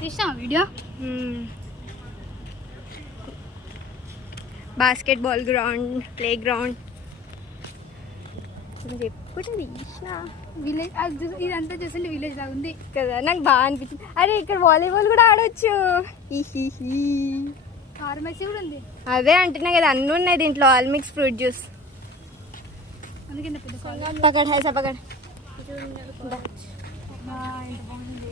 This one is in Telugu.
తీసాం video. Basketball ground, play ground ఎప్పుడు తీసా. విలేజ్ ఇదంతా చూస్తుంటే విలేజ్ లాగా ఉంది కదా, నాకు బాగా అనిపించింది. అరే ఇక్కడ వాలీబాల్ కూడా ఆడొచ్చు. ఫార్మసీ కూడా ఉంది. అదే అంటున్నా కదా, అన్నీ ఉన్నాయి దీంట్లో. All mix fruit juice. అందుకే నా పెద్ద పకడ్ హైసా పకడ్. ఎంత బాగుంది.